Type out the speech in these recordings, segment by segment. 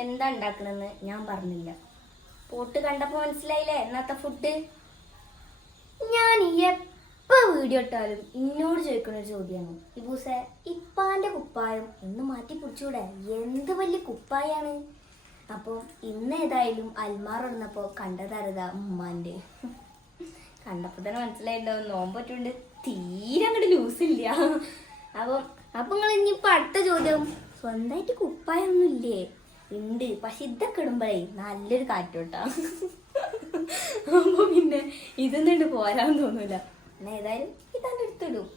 എന്താ ഉണ്ടാക്കണമെന്ന് ഞാൻ പറഞ്ഞില്ല. പോട്ട് കണ്ടപ്പോൾ മനസ്സിലായില്ലേ ഇന്നത്തെ ഫുഡ്. ഞാൻ എപ്പോൾ വീഡിയോ ഇട്ടാലും എന്നോട് ചോദിക്കുന്ന ഒരു ചോദ്യമാണ്, ഇബൂസേ ഇപ്പാൻ്റെ കുപ്പായം ഒന്ന് മാറ്റി പിടിച്ചൂടെ, എന്ത് വലിയ കുപ്പായാണ്. അപ്പോൾ ഇന്ന് ഏതായാലും അൽമാർ ഇടുന്നപ്പോൾ കണ്ടതറിതാ ഉമ്മാൻ്റെ. കണ്ടപ്പോൾ തന്നെ മനസ്സിലായിട്ടുണ്ടാവും നോമ്പറ്റുകൊണ്ട് തീരെ അങ്ങോട്ട് ലൂസില്ല. അപ്പം നിങ്ങൾ ഇനിയിപ്പോൾ അടുത്ത ചോദ്യം, സ്വന്തമായിട്ട് കുപ്പായൊന്നും ഇല്ലേ? ഉണ്ട്, പക്ഷെ ഇതൊക്കെ ഇടുമ്പോഴേ നല്ലൊരു കാറ്റോട്ടാ. അപ്പോൾ പിന്നെ ഇതൊന്നും പോരാന്ന് തോന്നൂല. എന്നാൽ ഏതായാലും ഇതാണ്ട് എടുത്തിടും.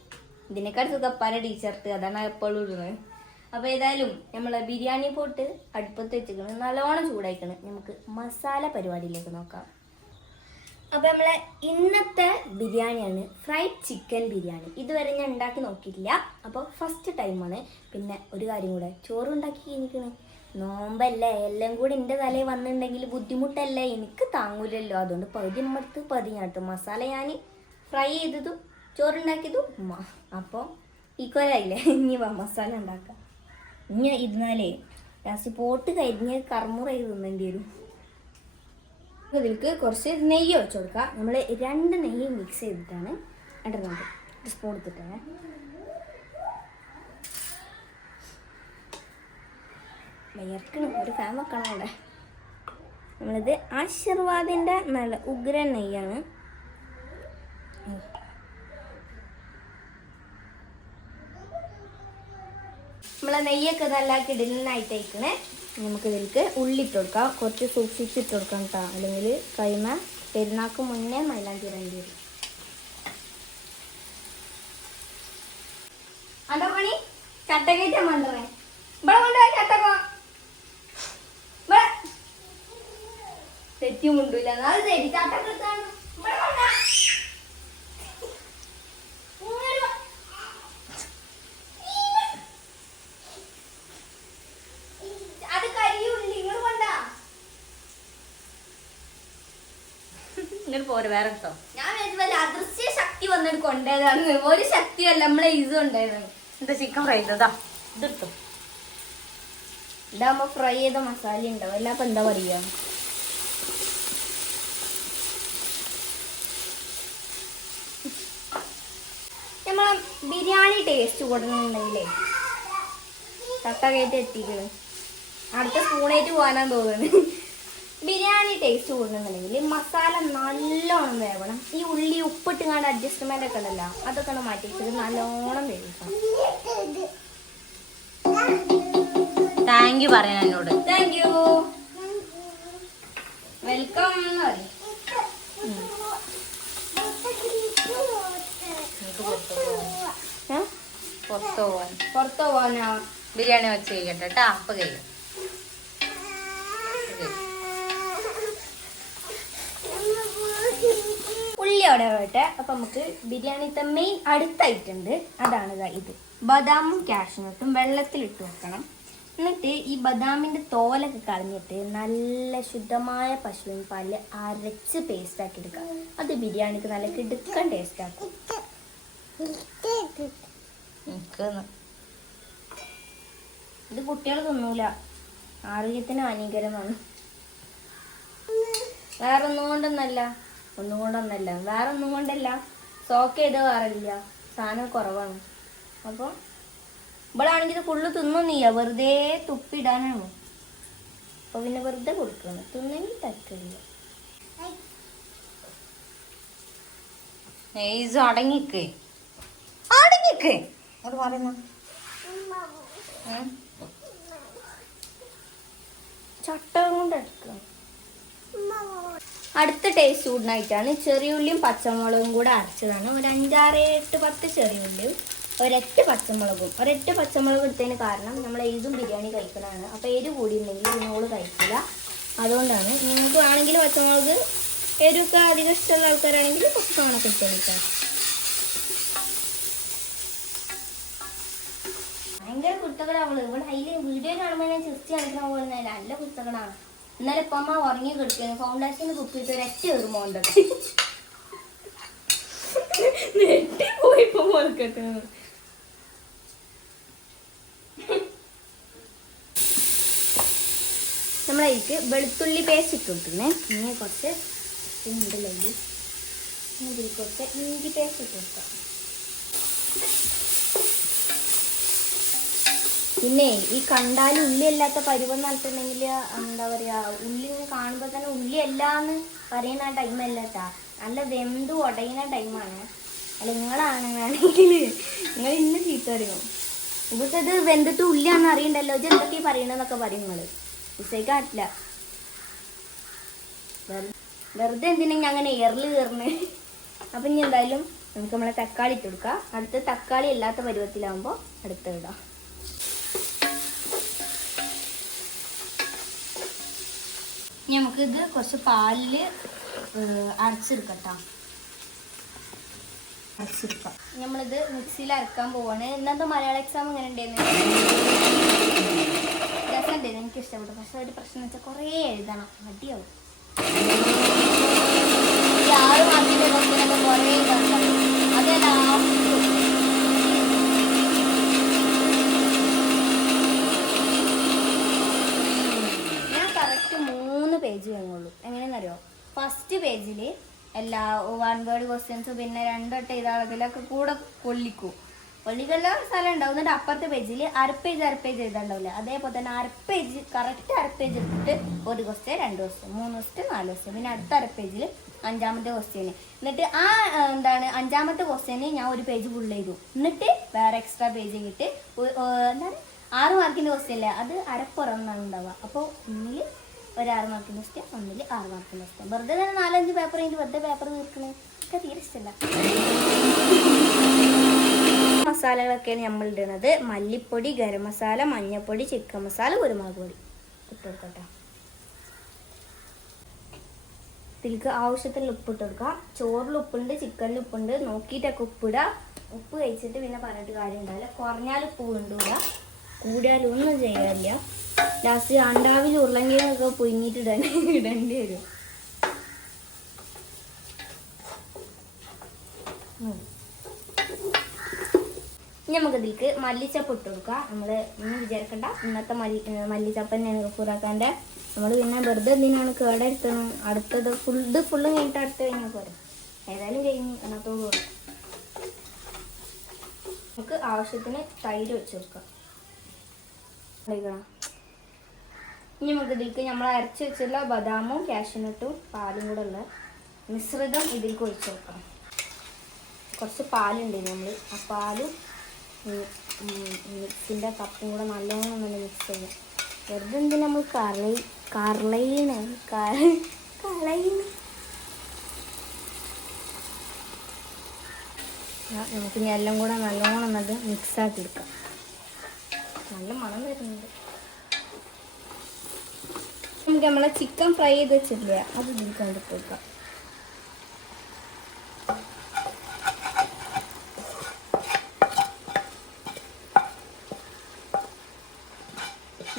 ഇതിനേക്കാൾ സുഖപ്പാൻ്റെ ടീഷർട്ട്, അതാണ് എപ്പോഴും ഇടുന്നത്. അപ്പോൾ ഏതായാലും നമ്മളെ ബിരിയാണി പോട്ട് അടുപ്പത്ത് വെച്ചിരിക്കുന്നത് നല്ലോണം ചൂടായിക്കണം. നമുക്ക് മസാല പരിപാടിയിലേക്ക് നോക്കാം. അപ്പോൾ നമ്മളെ ഇന്നത്തെ ബിരിയാണിയാണ് ഫ്രൈഡ് ചിക്കൻ ബിരിയാണി. ഇതുവരെ ഞാൻ ഉണ്ടാക്കി നോക്കിയിട്ടില്ല, അപ്പോൾ ഫസ്റ്റ് ടൈമാണ്. പിന്നെ ഒരു കാര്യം കൂടെ, ചോറുണ്ടാക്കി കഴിഞ്ഞിരിക്കണേ നോമ്പല്ലേ, എല്ലാം കൂടി എൻ്റെ തലയിൽ വന്നിട്ടുണ്ടെങ്കിൽ ബുദ്ധിമുട്ടല്ലേ, എനിക്ക് താങ്ങൂലല്ലോ. അതുകൊണ്ട് പകുതി അമ്മടുത്ത് പകുതി ഞാട്ട്. മസാല ഞാൻ ഫ്രൈ ചെയ്തതും ചോറുണ്ടാക്കിയതും ഉമ്മ. അപ്പോൾ ഈക്വലായില്ലേ. ഇനി വാ മസാല ഉണ്ടാക്കാം. ഇനി ഇരുന്നാലേ ലാസ്റ്റ് പോട്ട് കരിഞ്ഞ് കർമുറ ചെയ്ത് തിന്നേണ്ടി വരും. ഇതിലേക്ക് കുറച്ച് നെയ്യ് ഒഴിച്ചു കൊടുക്കാം. നമ്മൾ 2 നെയ്യ് മിക്സ് ചെയ്തിട്ടാണ് ഇടുന്നത്. സ്പൂൺ എടുത്തിട്ടാണ്. വയർക്കണം, ഒരു ഫാൻ വെക്കണം അവിടെ. നമ്മളിത് ആശീർവാദിൻ്റെ നല്ല ഉഗ്രൻ നെയ്യാണ്. നമ്മളെ നെയ്യൊക്കെ നല്ല കിടലിനായിട്ട് അയക്കണേ. നമുക്കിതിലേക്ക് ഉള്ളിട്ട് കൊടുക്കാം. കുറച്ച് സൂക്ഷിച്ചിട്ട് കൊടുക്കാം കേട്ടോ, അല്ലെങ്കിൽ കൈമ പെരുന്നാൾക്ക് മുന്നേ മൈലാഞ്ചി ഇടേണ്ടി വരും. അണ്ടോ പണി ചട്ടക്കേറ്റാ മണ്ടേ ഇവിടെ കൊണ്ടുപോയി ചട്ടക്കോ തെറ്റി കൊണ്ടില്ല. അത് ശരി ചട്ടക്കെടുത്താണ് പോരെ വേറെ കേട്ടോ. ഞാൻ അദൃശ്യ ശക്തി വന്നിട്ട് കൊണ്ടേതാണ്, ഒരു ശക്തിയല്ല നമ്മളെ ഇത് കൊണ്ടേതാണ്. എന്താ ചിക്കൻ ഫ്രൈ ചെയ്തതാ ഇതിട്ടോ. ഇതാകുമ്പോ ഫ്രൈ ചെയ്ത മസാല ഉണ്ടാവും. അല്ല അപ്പൊ എന്താ പറയാ, നമ്മളെ ബിരിയാണി ടേസ്റ്റ് കൊടുക്കുന്നുണ്ടെങ്കിലേ ചട്ട കയറ്റി എത്തിക്കണ്. അടുത്ത സ്പൂണായിട്ട് പോകാനാന്ന് തോന്നുന്നു. ബിരിയാണി ടേസ്റ്റ് കൂടുന്നുണ്ടെങ്കിൽ മസാല നല്ലോണം വേവണം. ഈ ഉള്ളി ഉപ്പിട്ടുങ്ങാണ്ട് അഡ്ജസ്റ്റ്മെന്റ് ഒക്കെ ഉണ്ടല്ലോ, അതൊക്കെ ഒന്ന് മാറ്റി വെച്ചിട്ട് നല്ലോണം വേവിക്കണം. താങ്ക് യു പറയാൻ എന്നോട്. താങ്ക് യു, വെൽക്കം എന്ന് പറയും. പുറത്തു പോവാനാ ബിരിയാണി വെച്ച് കഴിക്കട്ടെ കേട്ടാ. അപ്പൊ കഴിയും. ഉള്ളി അവിടെ വേട്ടെ. അപ്പൊ നമുക്ക് ബിരിയാണിത്തെ മെയിൻ അടുത്തായിട്ടുണ്ട്. അതാണ് ഇത് ബദാമും കാഷ്നട്ടും വെള്ളത്തിലിട്ട് വെക്കണം. എന്നിട്ട് ഈ ബദാമിന്റെ തോലൊക്കെ കളഞ്ഞിട്ട് നല്ല ശുദ്ധമായ പശുവിൻ പാലിൽ അരച്ച് പേസ്റ്റ് ആക്കി എടുക്കാം. അത് ബിരിയാണിക്ക് നല്ല കിടുക്കൻ ടേസ്റ്റ് ആക്കും. ഇത് കുട്ടികൾ തിന്നൂല, ആരോഗ്യത്തിന് ഹാനികരമാണ്. വേറെ ഒന്നും കൊണ്ടൊന്നല്ല, വേറെ ഒന്നും കൊണ്ടല്ല, സോക്ക് ചെയ്ത് വേറില്ല, സാധനം കുറവാണ്. അപ്പോൾ ഇവിടെ ആണെങ്കിൽ ഇത് ഫുള്ള് തിന്നൊന്നുമില്ല, വെറുതെ തുപ്പിടാനാണ്. അപ്പോൾ പിന്നെ വെറുതെ കൊടുക്കണം, തിന്നെങ്കിൽ തരക്കില്ല. അടങ്ങിക്കേ അത് പറയുന്ന ചട്ടകം കൊണ്ട് എടുക്കണം. അടുത്ത ടേസ്റ്റ് കൂടുന്നായിട്ടാണ് ചെറിയുള്ളിയും പച്ചമുളകും കൂടെ അരച്ചതാണ്. ഒരു 5-6-8-10 ചെറിയുള്ളിയും ഒരൊറ്റ പച്ചമുളകും. ഒരൊറ്റ പച്ചമുളക് എടുത്തതിന് കാരണം നമ്മൾ എരിതും ബിരിയാണി കഴിക്കണതാണ്. അപ്പോൾ എരിവ് കൂടിയിട്ടുണ്ടെങ്കിൽ ഇതിനോട് കഴിക്കില്ല. അതുകൊണ്ടാണ്. നിങ്ങൾക്ക് വേണമെങ്കിൽ പച്ചമുളക് എരിവൊക്കെ അധികം ഇഷ്ടമുള്ള ആൾക്കാരാണെങ്കിൽ പച്ചമുളക് ഇട്ടുകൊടുക്കാം. ഭയങ്കര കുത്തകളാണ് ഇവിടെ. അതിൽ വീഡിയോ കാണുമ്പോൾ ഞാൻ ചിരിച്ച് കാണിക്കണ പോലെ നല്ല കുത്തകളാണ്. ഇന്നലെ ഇപ്പം അമ്മ ഉറങ്ങി കിടക്കുന്നു. ഫൗണ്ടേഷന് കുപ്പിയിട്ട് ഒരൊറ്റ ഒരുമോണ്ട് നെട്ടിപ്പോയിപ്പോ മോൾക്കട്ട്. നമ്മളതിലേക്ക് വെളുത്തുള്ളി പേസ്റ്റ് ഇട്ട് കൊടുക്കുന്നേ. ഇങ്ങനെ കുറച്ച് ഉണ്ടല്ലോ ഇതിൽ കുറച്ച് ഇഞ്ചി പേസ്റ്റ് ഇട്ട് കൊടുക്കാം. പിന്നെ ഈ കണ്ടാൽ ഉള്ളി അല്ലാത്ത പരുവം നടത്തുന്നെങ്കിൽ എന്താ പറയാ, ഉള്ളി ഇങ്ങനെ കാണുമ്പോൾ തന്നെ ഉള്ളി അല്ലാന്ന് പറയുന്ന ടൈമല്ല കേട്ടാ, നല്ല വെന്ത് ഉടയുന്ന ടൈമാണ്. അല്ല നിങ്ങളാണെങ്കിൽ നിങ്ങൾ ഇന്ന് ചീത്ത അറിയും. ഇവിടുത്തെ ഇത് വെന്തിട്ട് ഉള്ളിയാണെന്ന് അറിയണ്ടല്ലോ, ഇത് എന്തൊക്കെ പറയണെന്നൊക്കെ പറയും നിങ്ങൾ. വിസയ്ക്കാട്ടില്ല, വെറുതെ എന്തിനാ അങ്ങനെ എയറിൽ കയറുന്നത്. അപ്പം ഇനി എന്തായാലും നമുക്ക് നമ്മളെ തക്കാളി ഇട്ട് കൊടുക്കാം. അടുത്ത് തക്കാളി അല്ലാത്ത പരുവത്തിലാവുമ്പോൾ അടുത്ത് ഇടാം. ഇനി നമുക്കിത് കുറച്ച് പാലിൽ അരച്ചെടുക്കാം. നമ്മളിത് മിക്സിയിൽ അരക്കാൻ പോവാണ്. ഇന്നത്തെ മലയാള എക്സാം എങ്ങനെ ഉണ്ടായിരുന്നു? രസമുണ്ടായിരുന്നു, എനിക്ക് ഇഷ്ടപ്പെട്ടു. പക്ഷെ ഒരു പ്രശ്നം വെച്ചാൽ കുറേ എഴുതണം, മടിയാവും. 6 മാസത്തിൻ്റെ ക്വസ്റ്റ്യനൊക്കെ കുറേ എഴുതണം. അത് ഞാൻ കറക്റ്റ് 3 പേജ് കഴിഞ്ഞുള്ളൂ. എങ്ങനെയെന്നറിയോ, ഫസ്റ്റ് പേജിൽ എല്ലാ 1 വേർഡ് ക്വസ്റ്റ്യൻസ്, പിന്നെ 2 വട്ടം എഴുതാളൊക്കെ കൂടെ കൊള്ളിക്കല്ല സ്ഥലം ഉണ്ടാവും. എന്നിട്ട് അപ്പുറത്തെ പേജിൽ അര പേജ് എഴുതാണ്ടാവില്ല. അതേപോലെ തന്നെ കറക്റ്റ് അര പേജ് എടുത്തിട്ട് 1 ക്വസ്റ്റ്യൻ, 2 ക്വസ്റ്റ്യൻ, 3 ക്വസ്റ്റ്യൻ, 4 ക്വസ്റ്റ്യൻ, പിന്നെ അടുത്ത അര പേജിൽ 5ാമത്തെ ക്വസ്റ്റ്യന്. എന്നിട്ട് ആ 5ാമത്തെ ക്വസ്റ്റ്യന് ഞാൻ 1 പേജ് ഫുൾ ചെയ്തു. എന്നിട്ട് വേറെ എക്സ്ട്രാ പേജ് ചെയ്തിട്ട് എന്താണ് 6 മാർക്കിൻ്റെ ക്വസ്റ്റ്യൻ അല്ലേ, അത് അരപ്പുറന്നാണ് ഉണ്ടാവുക. അപ്പോൾ ഒന്നിൽ ഒരു 6 മാർക്കിൻ്റെ ക്വസ്റ്റ്യൻ, ഒന്നിൽ 6 മാർക്കിൻ്റെ ക്വസ്റ്റ്യൻ. വെറുതെ തന്നെ 4-5 പേപ്പർ കഴിഞ്ഞിട്ട് വെറുതെ പേപ്പർ തീർക്കണേ ഒക്കെ തീരെ ഇഷ്ടമല്ല. മസാലകളൊക്കെയാണ് നമ്മൾ ഇടുന്നത്. മല്ലിപ്പൊടി, ഗരം മസാല, മഞ്ഞൾപ്പൊടി, ചിക്കൻ മസാല, കുരുമുളക് പൊടി ഇട്ട് കൊടുക്കട്ടെ. ഇതിലേക്ക് ആവശ്യത്തിനുള്ള ഉപ്പിട്ട് കൊടുക്കാം. ചോറിൽ ഉപ്പുണ്ട്, ചിക്കനിൽ ഉപ്പുണ്ട്, നോക്കിയിട്ടൊക്കെ ഉപ്പിടുക. ഉപ്പ് കഴിച്ചിട്ട് പിന്നെ പറഞ്ഞിട്ട് കാര്യം ഉണ്ടാവില്ല. കുറഞ്ഞാൽ ഉപ്പ് കൊണ്ടുവിടുക, കൂടിയാലും ഒന്നും ചെയ്യാറില്ല. ലാസ്റ്റ് അണ്ടാവിൽ ഉരുളങ്കിഴങ്ങൊക്കെ പുഴുങ്ങിയിട്ട് ഇടേണ്ടി വരും. ഇനി നമുക്കിതിലേക്ക് മല്ലിച്ചപ്പ് ഇട്ട് കൊടുക്കാം. നമ്മൾ ഒന്നും വിചാരിക്കണ്ട, ഇന്നത്തെ മല്ലിച്ചപ്പ് തന്നെയാണ് ഗഫൂറാക്കാൻ്റെ. നമ്മൾ പിന്നെ വെറുതെ എന്തിനാണ് കേടെടുത്തണം. അടുത്തത് ഫുള്ള് കഴിഞ്ഞിട്ട് അടുത്ത് കഴിഞ്ഞാൽ പോരെ, ഏതായാലും കഴിഞ്ഞ് അതിനകത്തോട് പോകാം. നമുക്ക് ആവശ്യത്തിന് തൈര് വെച്ച് കൊടുക്കാം. ഇനി നമുക്ക് ഇതിലേക്ക് നമ്മൾ അരച്ച് വെച്ചുള്ള ബദാമും കാഷ്യൂനട്ടും പാലും കൂടെ ഉള്ള മിശ്രിതം ഇതിലേക്ക് ഒഴിച്ച് കൊടുക്കണം. കുറച്ച് പാലുണ്ട്, നമ്മൾ ആ പാലും മിക്സിൻ്റെ കപ്പും കൂടെ നല്ലോണം നല്ല മിക്സ് ചെയ്യാം. വെറുതെ എന്തിനാ നമ്മൾ കളയണ്. നമുക്ക് ഇനി എല്ലാം കൂടെ നല്ലോണം അത് മിക്സാക്കി എടുക്കാം. നല്ല മണം വരുന്നുണ്ട്. നമുക്ക് നമ്മളെ ചിക്കൻ ഫ്രൈ ചെയ്ത് വെച്ചിട്ടില്ല, അത് ഇതിൽ കണ്ടിട്ട് വെക്കാം.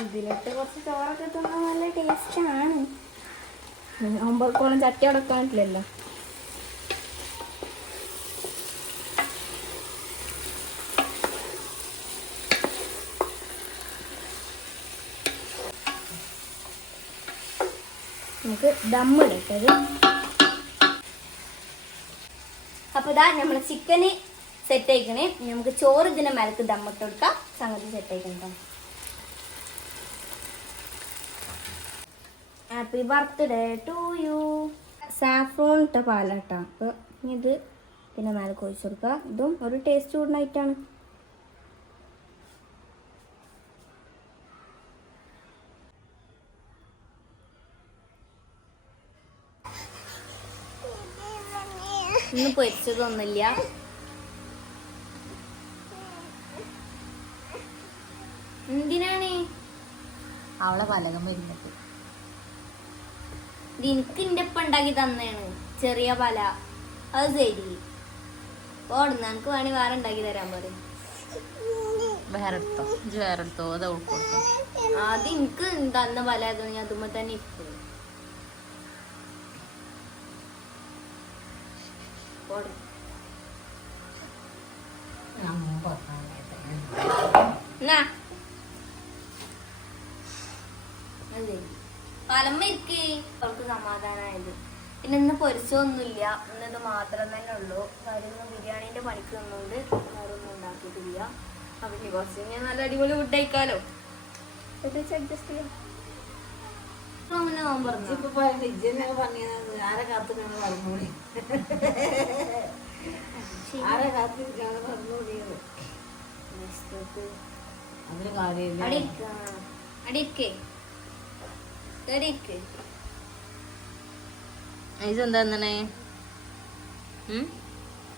ഇതിലിട്ട് കുറച്ച് ചോറൊക്കെ തിന്നാൻ നല്ല ടേസ്റ്റാണ്. 9 കോളം ചട്ടി അടക്കാൻ പറ്റില്ലല്ലോ. നമുക്ക് ദമ്മിടട്ടത്. അപ്പോൾ ഇതാ നമ്മൾ ചിക്കന് സെറ്റ് ആയിക്കണേ. നമുക്ക് ചോറ് ഇതിൻ്റെ മേലേക്ക് ദമ്മിട്ട് കൊടുക്കാം. സംഗതി സെറ്റ് ആയിക്കണോ. Happy birthday to you. Saffron ഇട്ട പാലാട്ടാ. അപ്പോൾ ഇത് പിന്നെ മേലേക്ക് ഒഴിച്ചു കൊടുക്കുക. ഇതും ഒരു ടേസ്റ്റ് കൂടുന്നതായിട്ടാണ്. ഇന്ന് പൊരിച്ചതൊന്നുമില്ല. എന്തിനാണ് അവളെ പലകം വരുന്നത്? ഇത് എനിക്ക് എൻ്റെ ഒപ്പം ഉണ്ടാക്കി തന്നെയാണ്, ചെറിയ പല. അത് ശരി, ഓടുന്ന എനിക്ക് വേണി വേറെ ഉണ്ടാക്കി തരാൻ പറയും. വേറെടുത്തോ അത് ഉൾക്കൊടുത്തോ. അത് എനിക്ക് തന്ന പല ഞാൻ അതുമ്പോ തന്നെ ഇട്ടു. പലമ്മ ഇരിക്കേ അവൾക്ക് സമാധാനമായത്. പിന്നെ ഇന്ന് പൊരിച്ചൊന്നുമില്ല, ഇന്നത് മാത്രം തന്നെ ഉള്ളൂ. കാര്യം ബിരിയാണീന്റെ പണിക്ക് നിന്നുകൊണ്ട് വേറൊന്നും ഉണ്ടാക്കിയിട്ടില്ല. അപ്പൊ കുറച്ച് കഴിഞ്ഞാൽ നല്ല അടിപൊളി ഫുഡ് കഴിക്കാലോ. അഡ്ജസ്റ്റ് ചെയ്യാം.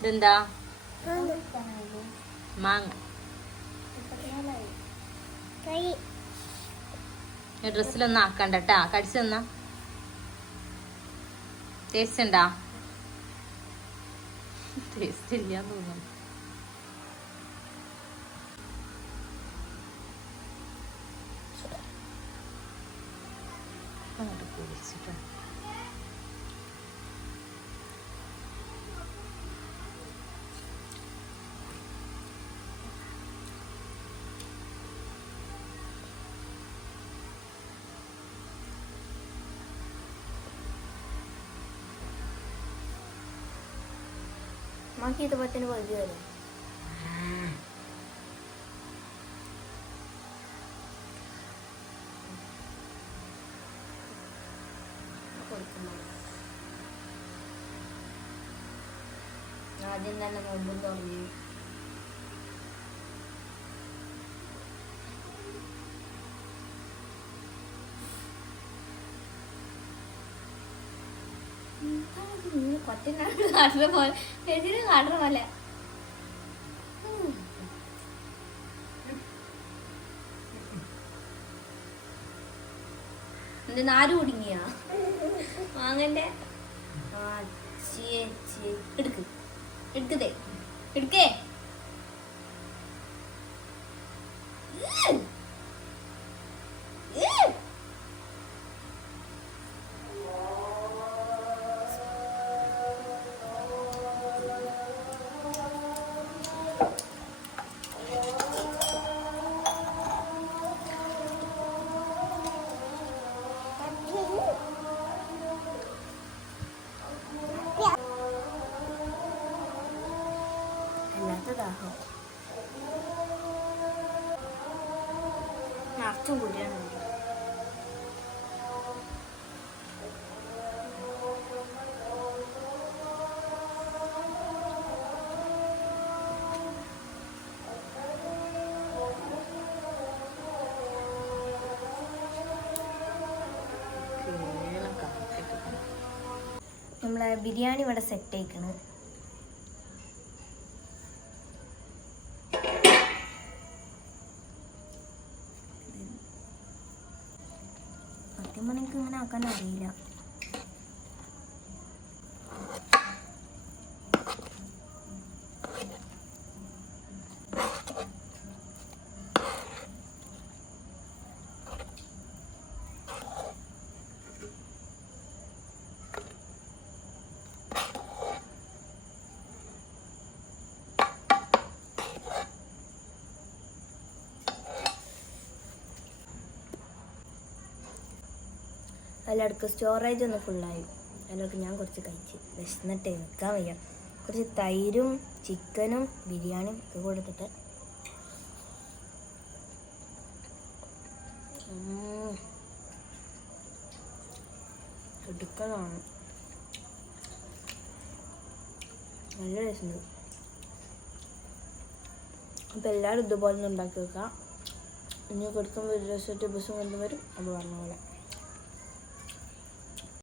ഇതെന്താ ഇതെന്താ മാങ്ങ ഡ്രസ്സിലൊന്നും ആക്കണ്ടട്ടാ. കടിച്ചു തന്നാ ടേസ്റ്റ് ഉണ്ടാ? ടേസ്റ്റ് ഇല്ലാന്ന് തോന്നുന്നു. മാക്കി ഇത് പത്തിന് പകുതി വരും. ആദ്യം തന്നെ നോമ്പും തുടങ്ങി. നാട്ടിലെ പോലെ എതിര് കാട്ടുന്ന പോലെ എന്ത് നാര് കുടുങ്ങിയാ മാങ്ങന്റെ എടുക്ക് എടുക്കതേ എടുക്കേ. നിറച്ചും കൂടിയാണ് നമ്മളെ ബിരിയാണി ഇവിടെ സെറ്റ് ആയിക്കണ്. എനിക്ക് ഇങ്ങനെ ആക്കാൻ അറിയില്ല. അതിലടക്ക് സ്റ്റോറേജ് ഒന്ന് ഫുള്ളായി. അതിലൊക്കെ ഞാൻ കുറച്ച് കഴിച്ച് വിശന്നിട്ടേ നിൽക്കാൻ വയ്യ. കുറച്ച് തൈരും ചിക്കനും ബിരിയാണിയും ഒക്കെ കൊടുത്തിട്ട് എടുക്കലാണ്. നല്ല രസമുണ്ട്. അപ്പോൾ എല്ലാവരും ഇതുപോലെ ഒന്ന് ഉണ്ടാക്കി വെക്കാം. ഇനി കൊടുക്കുമ്പോൾ ഒരു ദിവസം ടിപ്സും കൊണ്ടുവരും. അത് പറഞ്ഞ പോലെ